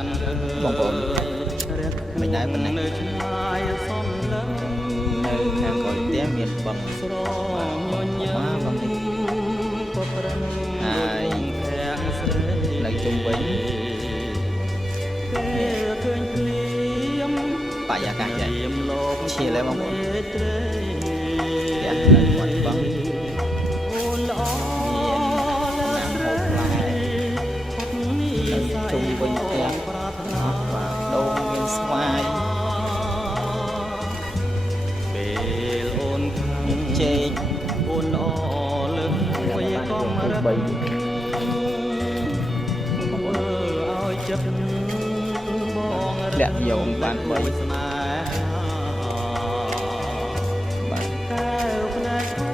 បងប្អូនមិនដែរប៉ុណ្ណេះនៅខាងក្រោយផ្ទះមានបឹងមកបឹងនេះហើយនៅជុំវិញបរិយាកាសយ៉ាងឈៀលហើយបងប្អូនយ៉ាងនៅវត្តបឹងជុំវិញផ្ទះបាទដូងមានស្វាយពេលអូនមានចេកអូនអលើវិញក៏មករឹកឲ្យចិត្តបងលាក់យងបាន3ស្នេហ៍បាទតែផ្នែកអូ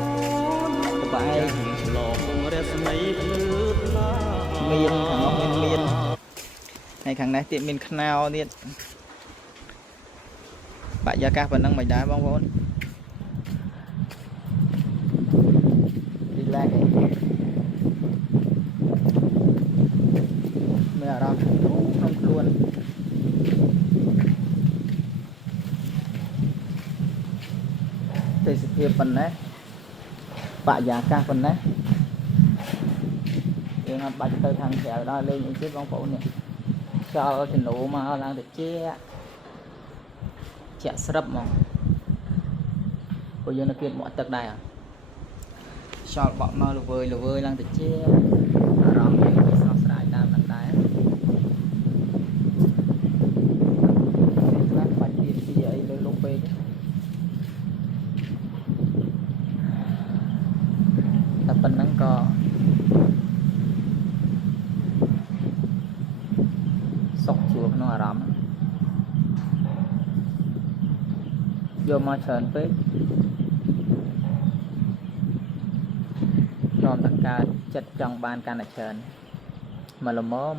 នក្បែរឡងរស្មីភ្លឺថ្លាមានខាងនោះមានហើយខាងនេះទៀតមានខ្នោទៀតបរិយាកាសប៉ុណ្ណឹងមិនដែរបងប្អូនរីឡែកមានអារម្មណ៍ក្នុងខ្លួនទេសភាពប៉ុណ្ណេះបរិយាកាសប៉ុណ្ណេះយើងអត់បាច់ទៅខាងក្រៅដល់លេងអីទៀតបងប្អូននេះខ្យល់ជំនោមកឡើងទៅជាក់ស្រាប់ហ្មងព្រោះយើងនៅគៀតមាត់ទឹកដែរខ្យល់បក់មកល្វើយឡើងទៅអារម្មណ៍យើងស្រស់ស្រាយតាមនឹងដែរខ្លះបាច់ទៀតពីអីលើលុបពេកតែប៉ុណ្ណឹងក៏សុខជួរក្នុងអារម្មណ៍យកមកច្រើនពេកនាំតកើតចិត្តចង់បានកាន់តែច្រើនមកល្មម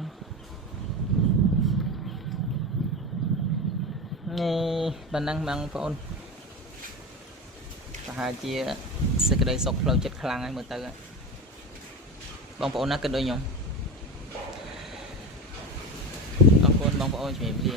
នេះប៉ុណ្ណឹងបងប្អូនប្រហែលជាសេចក្តីសុខផ្លូវចិត្តខ្លាំងហើយមើលទៅបងប្អូនណាគិតដូចខ្ញុំអរគុណបងប្អូនជំរាបលា